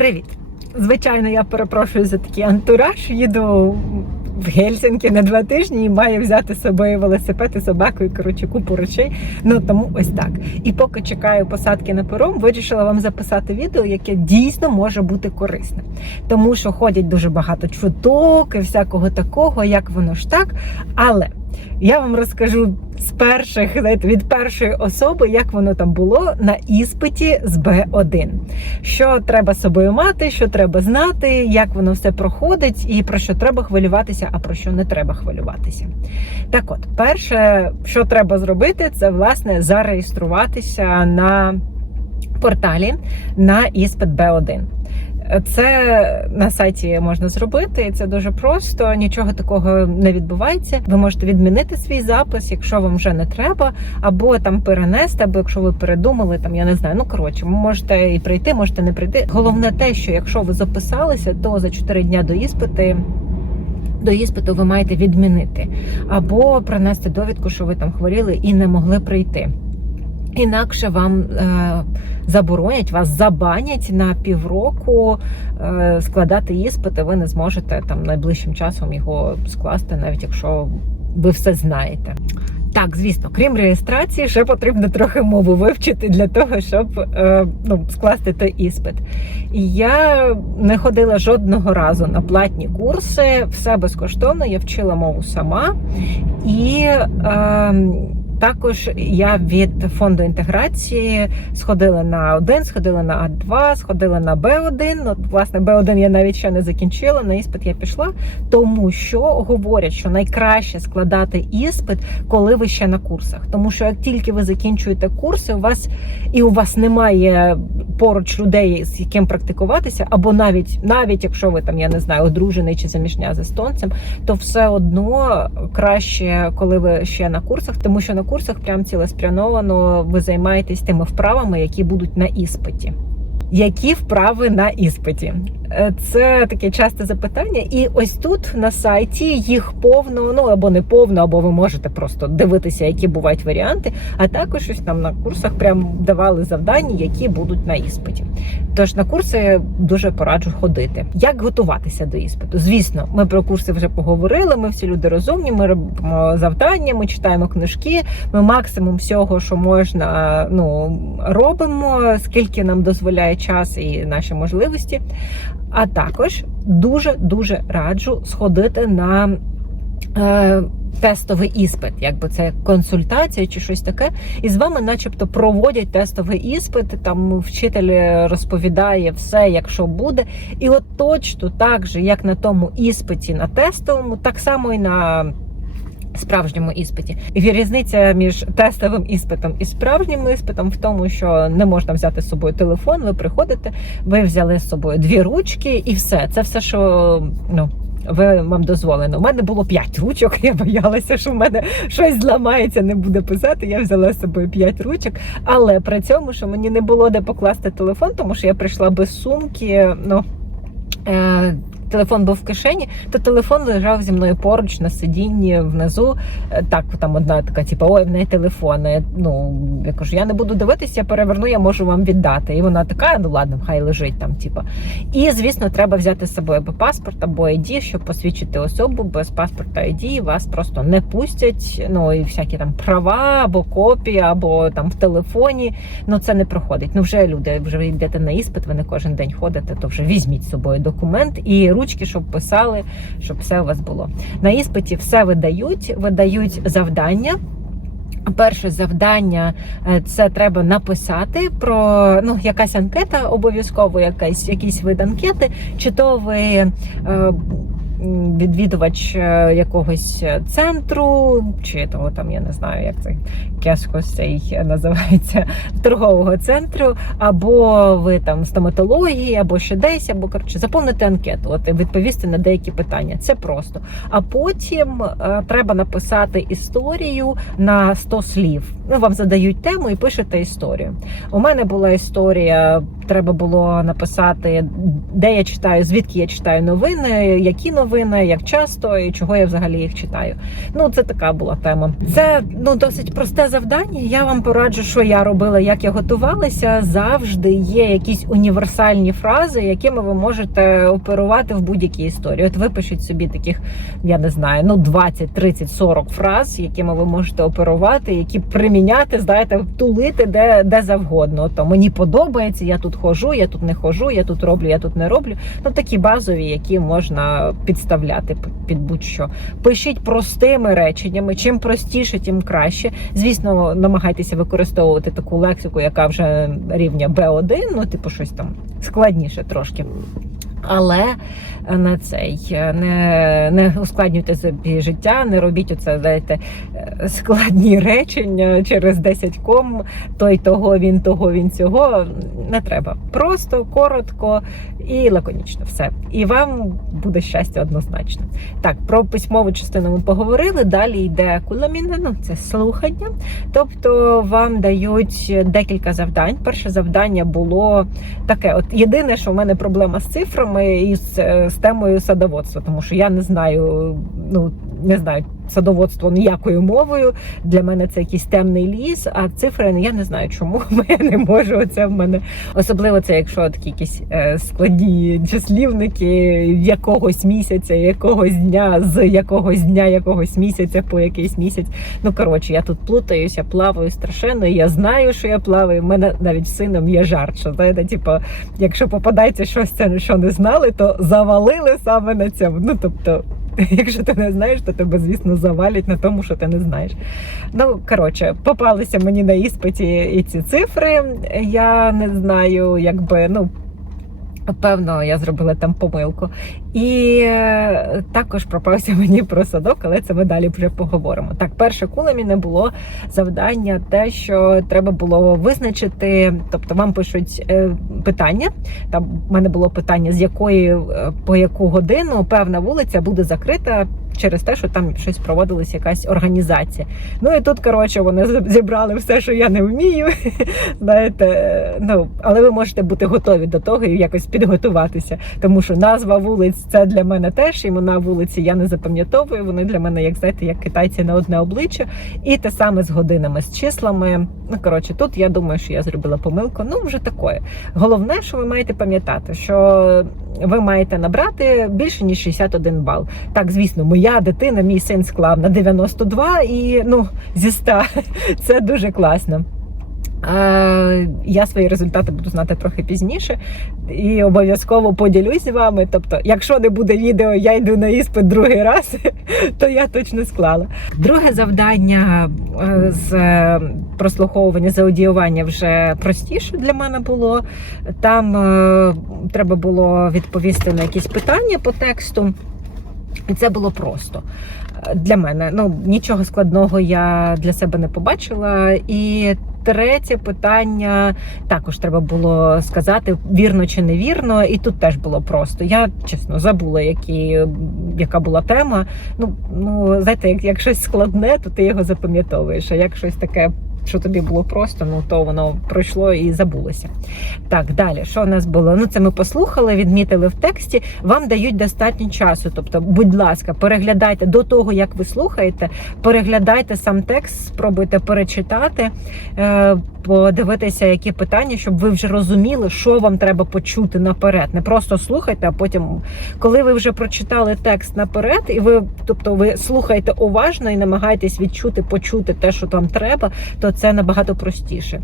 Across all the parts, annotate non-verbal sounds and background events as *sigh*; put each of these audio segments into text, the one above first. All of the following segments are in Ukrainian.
Привіт! Звичайно, я перепрошую за такий антураж. Їду в Гельсінки на два тижні і маю взяти з собою велосипед і собаку і коротше купу речей. Ну тому ось так. І поки чекаю посадки на пером, вирішила вам записати відео, яке дійсно може бути корисне. Тому що ходять дуже багато чуток і всякого такого, як воно ж так. Але я вам розкажу з перших від першої особи, як воно там було на іспиті з Б1. Що треба з собою мати, що треба знати, як воно все проходить, і про що треба хвилюватися, а про що не треба хвилюватися. Так от, перше, що треба зробити, це власне зареєструватися на порталі на іспит Б1. Це на сайті можна зробити, і це дуже просто. Нічого такого не відбувається. Ви можете відмінити свій запис, якщо вам вже не треба, або там перенести, або якщо ви передумали, там я не знаю. Ну коротше, можете і прийти, можете не прийти. Головне те, що якщо ви записалися, то за 4 дня до іспити. До іспиту ви маєте відмінити або принести довідку, що ви там хворіли і не могли прийти. Інакше вам е, заборонять, вас забанять на півроку е, складати іспити. Ви не зможете там найближчим часом його скласти, навіть якщо ви все знаєте. Так, звісно, крім реєстрації, ще потрібно трохи мову вивчити для того, щоб е, ну, скласти той іспит. І я не ходила жодного разу на платні курси, все безкоштовно, я вчила мову сама. І е, також я від фонду інтеграції сходила на один, сходила на А2, сходила на Б1. От, власне, Б1 я навіть ще не закінчила. На іспит я пішла, тому що говорять, що найкраще складати іспит, коли ви ще на курсах. Тому що як тільки ви закінчуєте курси, у вас і у вас немає поруч людей, з яким практикуватися, або навіть навіть якщо ви там, я не знаю, одружений чи заміжня з естонцем, то все одно краще, коли ви ще на курсах, тому що на курсах прям цілеспрямовано ви займаєтесь тими вправами, які будуть на іспиті. Які вправи на іспиті? Е, Це таке часте запитання, і ось тут на сайті їх повно, ну або не повно, або ви можете просто дивитися, які бувають варіанти. А також ось там на курсах прям давали завдання, які будуть на іспиті. Тож на курси дуже пораджу ходити. Як готуватися до іспиту? Звісно, ми про курси вже поговорили. Ми всі люди розумні. Ми робимо завдання, ми читаємо книжки. Ми максимум всього, що можна, ну робимо, скільки нам дозволяє час і наші можливості. А також дуже дуже раджу сходити на е, тестовий іспит, якби це консультація чи щось таке. І з вами, начебто, проводять тестовий іспит. Там вчитель розповідає все, якщо буде. І от точно так же, як на тому іспиті на тестовому, так само і на. Справжньому іспиті і різниця між тестовим іспитом і справжнім іспитом в тому, що не можна взяти з собою телефон. Ви приходите, ви взяли з собою дві ручки, і все. Це все, що ну. Ви вам дозволено. У мене було п'ять ручок. *laughs* Я боялася, що в мене щось зламається, не буде писати. Я взяла з собою п'ять ручок. Але при цьому, що мені не було де покласти телефон, тому що я прийшла без сумки. Ну е телефон був в кишені, то телефон лежав зі мною поруч на сидінні внизу. Е, Так, там одна така, типу, ой, в неї телефон. Ну я кажу, я не буду дивитися, я переверну, я можу вам віддати. І вона така, ну ладно, хай лежить там. Типу. І звісно, треба взяти з собою або паспорт, або ID, щоб посвідчити особу. Без паспорта ID вас просто не пустять. Ну і всякі там права, або копія, або там в телефоні. Ну це не проходить. Ну вже люди, вже йдете на іспит, ви не кожен день ходите, то вже візьміть з собою документ і ручки, щоб писали, щоб все у вас було. На іспиті все видають, видають завдання. Перше завдання е, це треба написати про ну якась анкета, обов'язково якась якісь вид анкети, чи то ви. Е, Відвідувач е, якогось центру, чи того там я не знаю, як це кешко цей називається *laughs* торгового центру, або ви там стоматології, або ще десь, або коротше заповнити анкету, от відповісти на деякі питання. Це просто. А потім е, треба написати історію на 100 слів. Ну, вам задають тему і пишете історію. У мене була історія, треба було написати, де я читаю, звідки я читаю новини, які новини новини, як часто і чого я взагалі їх читаю. Ну, це така була тема. Це ну досить просте завдання. Я вам пораджу, що я робила, як я готувалася. Завжди є якісь універсальні фрази, якими ви можете оперувати в будь-якій історії. От випишіть собі таких, я не знаю, ну 20, 30, 40 фраз, якими ви можете оперувати, які приміняти, знаєте, тулити де, де завгодно. То мені подобається, я тут хожу, я тут не хожу, я тут роблю, я тут не роблю. Ну такі базові, які можна підставляти під будь-що. Пишіть простими реченнями. Чим простіше, тим краще. Звісно, намагайтеся використовувати таку лексику, яка вже рівня B1, ну типу щось там складніше трошки. Але на цей не, не ускладнюйте собі життя, не робіть оце, знаєте, складні речення через 10 ком, той того, він того, він цього. Не треба. Просто коротко і лаконічно все. І вам буде щастя однозначно. Так, про письмову частину ми поговорили. Далі йде куламінне, ну це слухання. Тобто вам дають декілька завдань. Перше завдання було таке: от єдине, що в мене проблема з цифрами і з, з темою садоводства, тому що я не знаю, ну не знаю. Садоводство ніякою мовою для мене це якийсь темний ліс. А цифри я не знаю, чому *laughs* я не можу. Це в мене особливо це, якщо такі якісь е, складні числівники якогось місяця, якогось дня, з якогось дня, якогось місяця по якийсь місяць. Ну коротше, я тут плутаюся, плаваю страшенно. Я знаю, що я плаваю. У мене навіть сином є жарт. Що знаєте, типу, якщо попадається щось, це що не знали, то завалили саме на цьому. Ну тобто. *laughs* Якщо ти не знаєш, то тебе, звісно, завалять на тому, що ти не знаєш. Ну, коротше, попалися мені на іспиті і ці цифри. Я не знаю, якби, ну. Певно, я зробила там помилку. І е, також пропався *laughs* мені про садок, але це ми далі вже поговоримо. Так, перше кулемі не було завдання, те, що треба було визначити, тобто вам пишуть е, питання. Там в мене було питання, з якої е, по яку годину певна вулиця буде закрита. Через те, що там щось проводилась якась організація. Ну і тут, коротше, вони зібрали все, що я не вмію. *laughs* Знаєте, ну але ви можете бути готові до того і якось підготуватися. Тому що назва вулиць це для мене теж імена вулиці. Я не запам'ятовую. Вони для мене, як знаєте, як китайці на одне обличчя, і те саме з годинами, з числами. Ну коротше, тут я думаю, що я зробила помилку. Ну вже такое. Головне, що ви маєте пам'ятати, що ви маєте набрати більше ніж 61 бал. Так, звісно, моя дитина, мій син склав на 92 і ну зі 100. *laughs* Це дуже класно. Я свої результати буду знати трохи пізніше і обов'язково поділюсь з вами. Тобто, якщо не буде відео, я йду на іспит другий раз, *laughs* то я точно склала. Друге завдання з прослуховування заудіювання вже простіше для мене було. Там треба було відповісти на якісь питання по тексту. І це було просто для мене. Ну нічого складного я для себе не побачила. І третє питання також треба було сказати, вірно чи невірно. І тут теж було просто. Я чесно забула, які, яка була тема. Ну ну знаєте, як, як щось складне, то ти його запам'ятовуєш. А як щось таке що тобі було просто, ну то воно пройшло і забулося. Так, далі, що у нас було? Ну, це ми послухали, відмітили в тексті. Вам дають достатньо часу. Тобто, будь ласка, переглядайте до того, як ви слухаєте, переглядайте сам текст, спробуйте перечитати, е, подивитися, які питання, щоб ви вже розуміли, що вам треба почути наперед. Не просто слухайте, а потім, коли ви вже прочитали текст наперед, і ви, тобто, ви слухаєте уважно і намагаєтесь відчути, почути те, що вам треба, то це набагато простіше.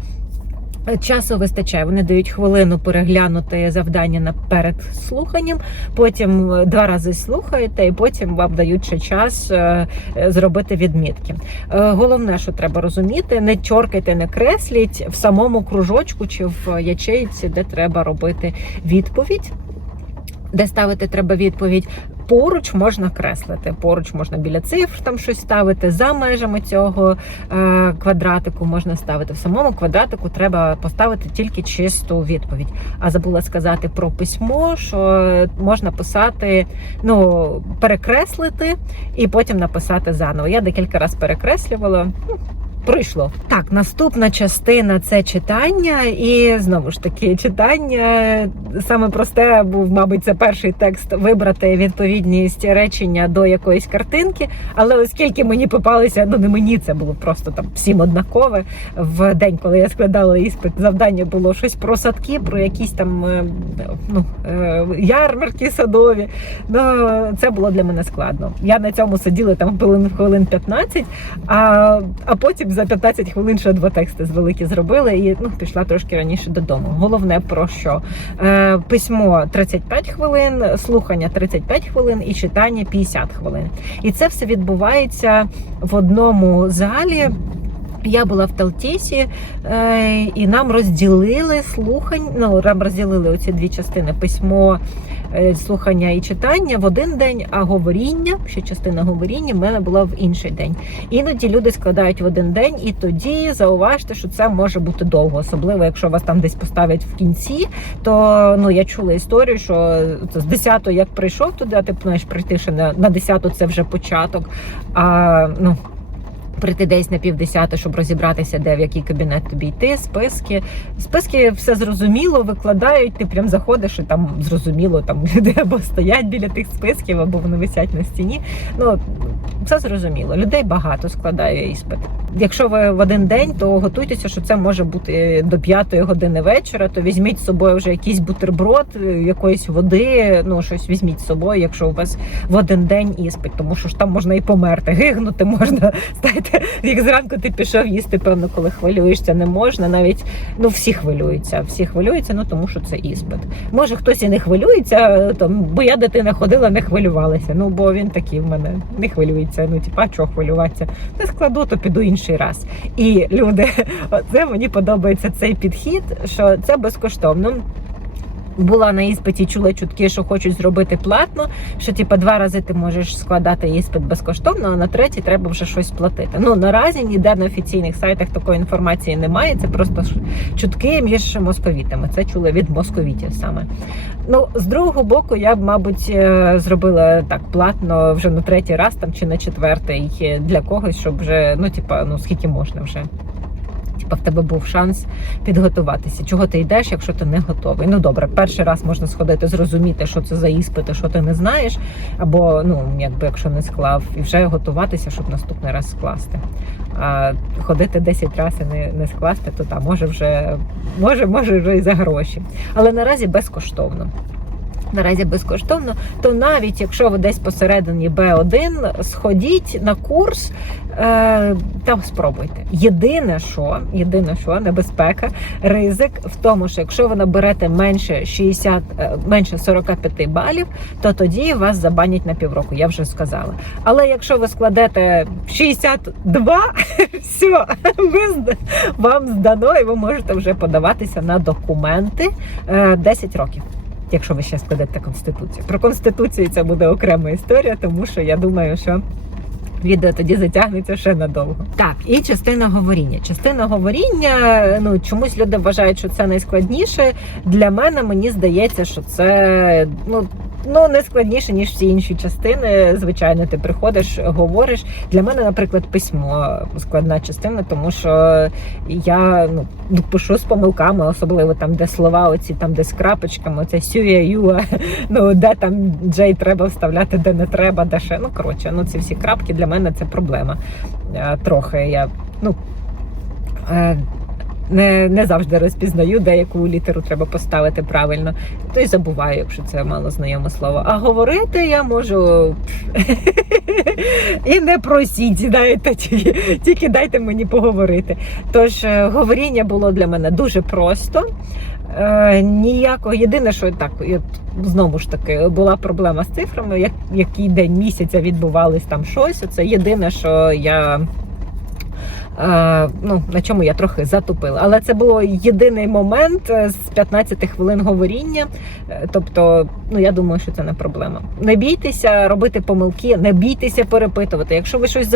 Часу вистачає, вони дають хвилину переглянути завдання перед слуханням, потім два рази слухаєте, і потім вам дають ще час е, зробити відмітки. Е, головне, що треба розуміти, не чоркайте, не кресліть в самому кружочку чи в ячейці, де треба робити відповідь. Де ставити треба відповідь, Поруч можна креслити, поруч можна біля цифр там щось ставити. За межами цього е, квадратику можна ставити. В самому квадратику треба поставити тільки чисту відповідь. А забула сказати про письмо, що можна писати, ну, перекреслити і потім написати заново. Я декілька разів перекреслювала. Пройшло. Так, наступна частина це читання, і знову ж таки, читання саме просте був, мабуть, це перший текст вибрати відповідність речення до якоїсь картинки. Але оскільки мені попалися, ну не мені це було просто там всім однакове. В день, коли я складала іспит, завдання було щось про садки, про якісь там е, ну, е, ярмарки садові. Ну це було для мене складно. Я на цьому сиділа там хвилин хвилин 15, а, а потім за 15 хвилин ще два тексти з великі зробили і ну, пішла трошки раніше додому. Головне про що е, письмо 35 хвилин, слухання 35 хвилин і читання 50 хвилин. І це все відбувається в одному залі. Я була в Талтісі, е, і нам розділили слухань. Ну нам розділили оці дві частини письмо, е, слухання і читання в один день, а говоріння, ще частина говоріння, в мене була в інший день. Іноді люди складають в один день, і тоді зауважте, що це може бути довго, особливо якщо вас там десь поставлять в кінці. То ну я чула історію, що з 10 як прийшов туди, а ти знаєш, прийти ще на, на 10 це вже початок. А ну прийти десь на півдесяти, щоб розібратися, де в який кабінет тобі йти, списки. Списки все зрозуміло, викладають, ти прям заходиш і там зрозуміло, там люди *laughs* або стоять біля тих списків, або вони висять на стіні. Ну все зрозуміло. Людей багато складає іспит. Якщо ви в один день, то готуйтеся, що це може бути до п'ятої години вечора. То візьміть з собою вже якийсь бутерброд, якоїсь води. Ну щось візьміть з собою, якщо у вас в один день іспит, тому що ж там можна і померти, гигнути можна. *laughs* Знаєте, як зранку ти пішов їсти, певно, коли хвилюєшся, не можна. Навіть ну всі хвилюються, всі хвилюються, ну тому що це іспит. Може хтось і не хвилюється, там бо я дитина ходила, не хвилювалася. Ну бо він такий в мене не хвилюється. Ну типа чого хвилюватися? Не складу, то піду інший раз. І люди, *laughs* це мені подобається цей підхід, що це безкоштовно. Була на іспиті, чула чутки, що хочуть зробити платно. Що типу, два рази ти можеш складати іспит безкоштовно, а на третій треба вже щось платити. Ну наразі ніде на офіційних сайтах такої інформації немає. Це просто чутки між московітами. Це чула від московітів саме. Ну з другого боку, я б, мабуть, е, зробила так платно вже на третій раз там чи на четвертий е, для когось, щоб вже ну типа, ну скільки можна вже. Типа в тебе був шанс підготуватися. Чого ти йдеш, якщо ти не готовий? Ну добре, перший раз можна сходити, зрозуміти, що це за іспити, що ти не знаєш, або ну якби якщо не склав, і вже готуватися, щоб наступний раз скласти. А ходити 10 разів і не, не скласти, то там може вже може, може вже і за гроші. Але наразі безкоштовно. Наразі безкоштовно, то навіть якщо ви десь посередині Б1, сходіть на курс е, та спробуйте. Єдине, що єдине, що небезпека, ризик в тому, що якщо ви наберете менше 60, е, менше 45 балів, то тоді вас забанять на півроку. Я вже сказала. Але якщо ви складете 62, *laughs* все, ви вам здано, і ви можете вже подаватися на документи е, 10 років якщо ви ще складете конституцію. Про конституцію це буде окрема історія, тому що я думаю, що. Відео тоді затягнеться ще надовго. Так, і частина говоріння. Частина говоріння, ну чомусь люди вважають, що це найскладніше. Для мене мені здається, що це ну. Ну, не складніше, ніж всі інші частини. Звичайно, ти приходиш, говориш. Для мене, наприклад, письмо складна частина, тому що я ну, пишу з помилками, особливо там, де слова, оці там, де з крапочками, оце сюя, юа, *laughs* ну де там джей треба вставляти, де не треба, де ще. Ну коротше, ну ці всі крапки для мене це проблема. Е, Трохи я ну. Не, не завжди розпізнаю, де яку літеру треба поставити правильно, то й забуваю, якщо це мало знайоме слово. А говорити я можу *laughs* і не просіть, знаєте, тільки, дайте мені поговорити. Тож е, говоріння було для мене дуже просто. Е, ніякого єдине, що так, от знову ж таки була проблема з цифрами, як, який день місяця відбувалось там щось. Це єдине, що я. Е, ну, на чому я трохи затупила. Але це було єдиний момент е, з 15 хвилин говоріння. Е, Тобто, ну я думаю, що це не проблема. Не бійтеся робити помилки, не бійтеся перепитувати. Якщо ви щось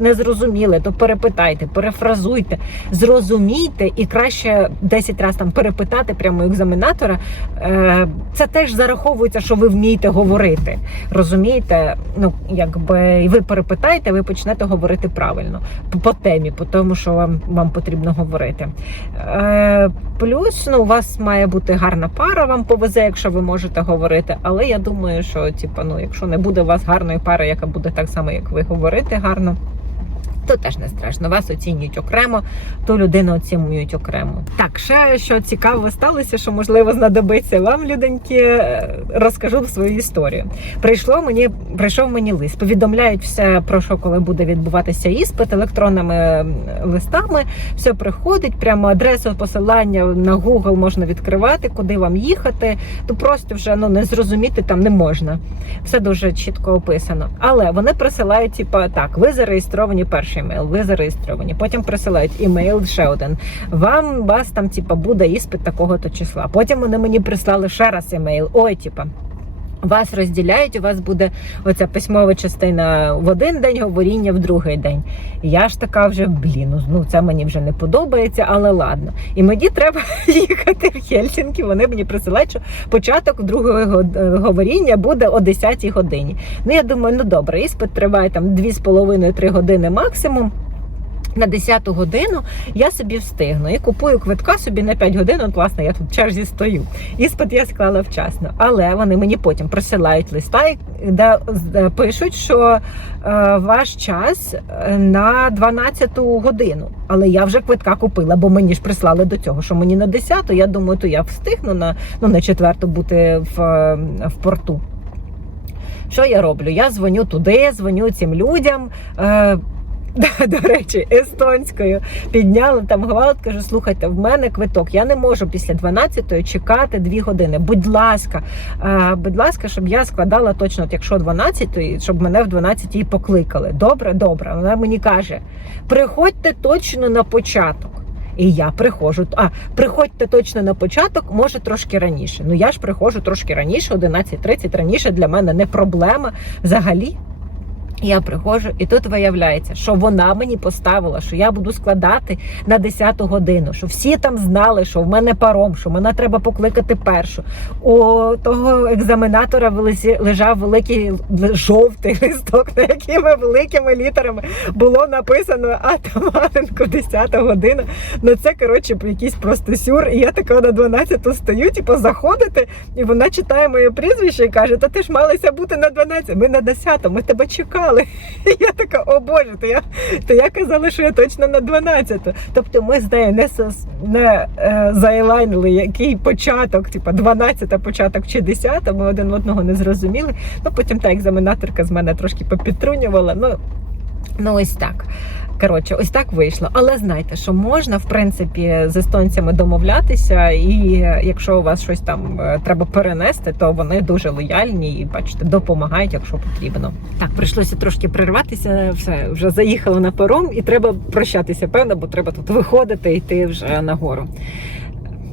не зрозуміли, то перепитайте, перефразуйте, зрозумійте і краще 10 разів там перепитати прямо екзаменатора. Це теж зараховується, що ви вмієте говорити. Розумієте? Ну якби і ви перепитаєте, ви почнете говорити правильно по темі, по тому, що вам, вам потрібно говорити. Е, плюс ну, у вас має бути гарна пара, вам повезе, якщо ви можете говорити. Але я думаю, що типу, ну, якщо не буде у вас гарної пари, яка буде так само, як ви говорите гарно. То теж не страшно, вас оцінюють окремо, ту людину оцінюють окремо. Так, ще що цікаво сталося, що можливо знадобиться вам, люденьки, е, розкажу свою історію. Прийшло мені, прийшов мені лист. Повідомляють все про що, коли буде відбуватися іспит електронними листами. Все приходить, прямо адресу посилання на Google можна відкривати, куди вам їхати. То просто вже ну не зрозуміти там не можна. Все дуже чітко описано. Але вони присилають, типа, так, ви зареєстровані перший імейл, ви зареєстровані. Потім присилають імейл ще один. Вам вас там, типа, буде іспит такого-то числа. Потім вони мені прислали ще раз емейл. Ой, типа. Вас розділяють, у вас буде оця письмова частина в один день, говоріння в другий день. Я ж така вже блін, ну це мені вже не подобається, але ладно. І мені треба *laughs* їхати в Хельсінки. Вони мені присилають, що початок другого е, говоріння буде о 10 годині. Ну я думаю, ну добре, іспит триває там 2,5-3 години максимум. На 10 годину я собі встигну і купую квитка собі на 5 годин. От, власне, я тут в черзі стою. Іспит я склала вчасно. Але вони мені потім присилають листа, де пишуть, що е, ваш час е, на 12 годину. Але я вже квитка купила, бо мені ж прислали до цього, що мені на 10, я думаю, то я встигну на, ну, на четверту бути в, е, в порту. Що я роблю? Я дзвоню туди, дзвоню цим людям. *laughs* До речі, естонською підняла там гвалт, кажу, слухайте, в мене квиток. Я не можу після 12-ї чекати 2 години. Будь ласка, е, будь ласка, щоб я складала точно, от якщо 12-ї, щоб мене в 12-й покликали. Добре, добре. Вона мені каже: приходьте точно на початок. І я приходжу. А, приходьте точно на початок, може трошки раніше. Ну я ж приходжу трошки раніше, 11.30 раніше для мене не проблема взагалі. Я приходжу, і тут виявляється, що вона мені поставила, що я буду складати на 10 годину, що всі там знали, що в мене паром, що мене треба покликати першу. У того екзаменатора лежав великий жовтий листок, на якими великими літерами було написано Атаманенко 10 година. Ну це коротше якийсь просто сюр. І я така на 12 стою, типу, заходити, і вона читає моє прізвище і каже: Та ти ж малася бути на 12, ми на 10, ми тебе чекали. І *laughs* я така, о Боже, то я, то я казала, що я точно на 12. Тобто ми з нею не, не е, зайлайнили, який початок, типу 12 початок чи 10, ми один одного не зрозуміли. Ну потім та екзаменаторка з мене трошки попідтрунювала. Ну, ну ось так. Коротше, ось так вийшло. Але знайте, що можна в принципі з естонцями домовлятися, і е, якщо у вас щось там е, треба перенести, то вони дуже лояльні і бачите, допомагають, якщо потрібно. Так, прийшлося трошки прерватися. Все вже заїхала на паром, і треба прощатися, певно, бо треба тут виходити і йти вже нагору.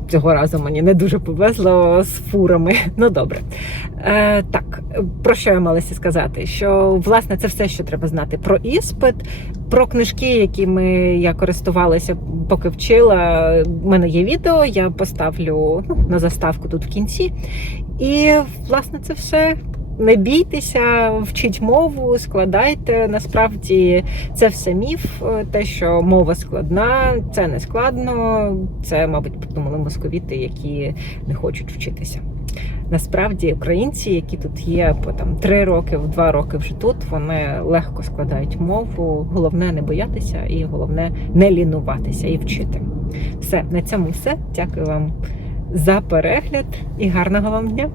Цього разу мені не дуже повезло з фурами. *laughs* Ну добре. Е, так, про що я малася сказати? Що власне це все, що треба знати про іспит, про книжки, якими я користувалася, поки вчила. У мене є відео, я поставлю ну, на заставку тут в кінці. І власне це все. Не бійтеся, вчіть мову, складайте. Насправді це все міф. е, Те, що мова складна, це не складно. Це, мабуть, придумали московіти, які не хочуть вчитися. Насправді, українці, які тут є по там три роки, два роки вже тут, вони легко складають мову. Головне не боятися і головне не лінуватися і вчити. Все на цьому все. Дякую вам за перегляд і гарного вам дня.